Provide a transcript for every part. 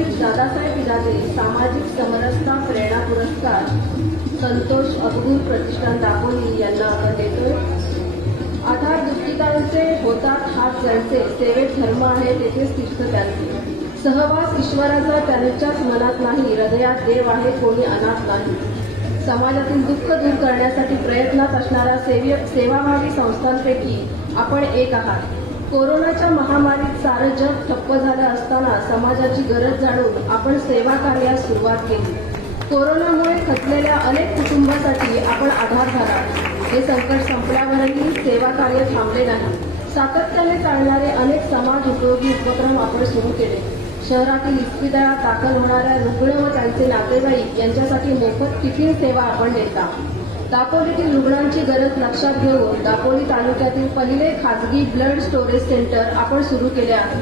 कर्मवीर दादासाहेब विधाते सामाजिक समरसता प्रेरणा पुरस्कार संतोष अब्दुल प्रतिष्ठान दापोली यांना आपण देतोय। आधार दुःखितांचे होतात हात ज्यांचे, सेवेत धर्म आहे तेथेच तीर्थ त्यांचे। सहवास ईश्वराचा त्यांच्याच मनात नाही, हृदयात देव आहे कोणी अनाथ नाही। समाजातील दुःख दूर करण्यासाठी प्रयत्नात असणाऱ्या सेवाभावी संस्थांपैकी आपण एक आहात। कोरोनाच्या महामारीत सारं जग ठप्प झालं असताना समाजाची गरज जाणून आपण सेवा कार्यास सुरुवात केली। कोरोनामुळे खचलेल्या अनेक कुटुंबासाठी आपण आधार झाला। हे संकट संपल्यावरही सेवा कार्य थांबले नाही। सातत्याने चालणारे अनेक समाज उपयोगी उपक्रम आपण सुरू केले। शहरातील इस्पितळात दाखल होणाऱ्या रुग्ण व त्यांचे नातेवाईक यांच्यासाठी मोफत टिफिन सेवा आपण देता। दापोलीतील रुग्णांची गरज लक्षात घेऊन दापोली तालुक्यातील पहिले खाजगी ब्लड स्टोरेज सेंटर आपण सुरू केले आहे।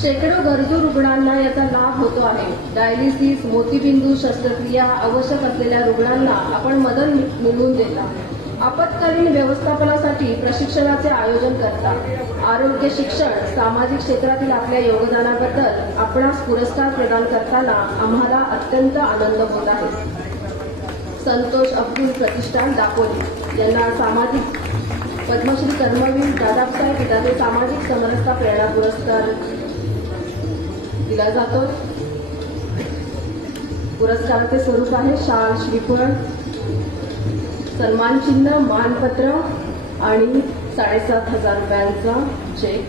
शेकडो गरजू रुग्णांना याचा लाभ होतो आहे। डायलिसिस, मोतीबिंदू शस्त्रक्रिया आवश्यक असलेल्या रुग्णांना आपण मदत मिळवून देता। आपत्कालीन व्यवस्थापनासाठी प्रशिक्षणाचे आयोजन करता। आरोग्य शिक्षण सामाजिक क्षेत्रातील आपल्या योगदानाबद्दल आपणास पुरस्कार प्रदान करताना आम्हाला अत्यंत आनंद होत आहे। संतोष अब्दुल प्रतिष्ठान दापोली यांना सामाजिक पद्मश्री कर्मवीर दादासाहेब विधाते सामाजिक समरसता प्रेरणा पुरस्कार दिला जातो। पुरस्काराचे स्वरूप आहे शाल, श्रीफळ, सन्मान चिन्ह, मानपत्र आणि 7,500 रुपयांचा चेक।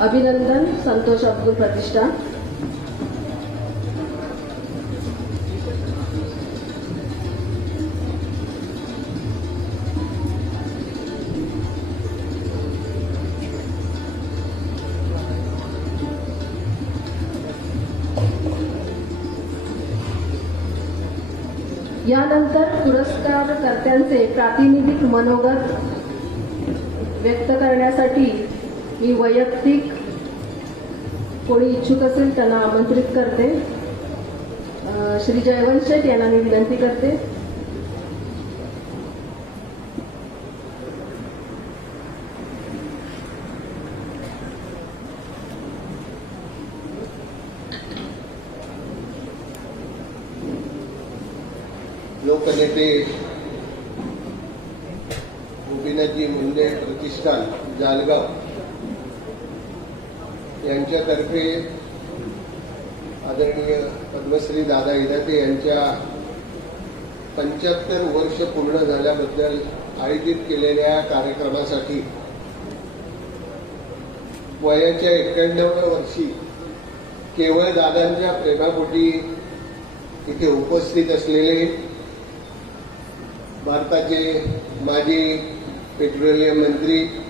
अभिनंदन संतोष अब्दुल प्रतिष्ठान। यानंतर पुरस्कारकर्त्यांचे प्रातिनिधिक मनोगत व्यक्त करण्यासाठी मी वैयक्तिक कोणी इच्छुक असेल त्यांना आमंत्रित करते। श्री जयवंत शेठ यांना मी विनंती करते। लोकनेते गोपीनाथजी मुंडे प्रतिष्ठान जालगाव यांच्यातर्फे आदरणीय पद्मश्री दादा विधाते यांच्या 75 वर्ष पूर्ण झाल्याबद्दल आयोजित केलेल्या कार्यक्रमासाठी वयाच्या 91व्या वर्षी केवळ दादांच्या प्रेमापोटी इथे उपस्थित असलेले भारताचे माजी पेट्रोलियम मंत्री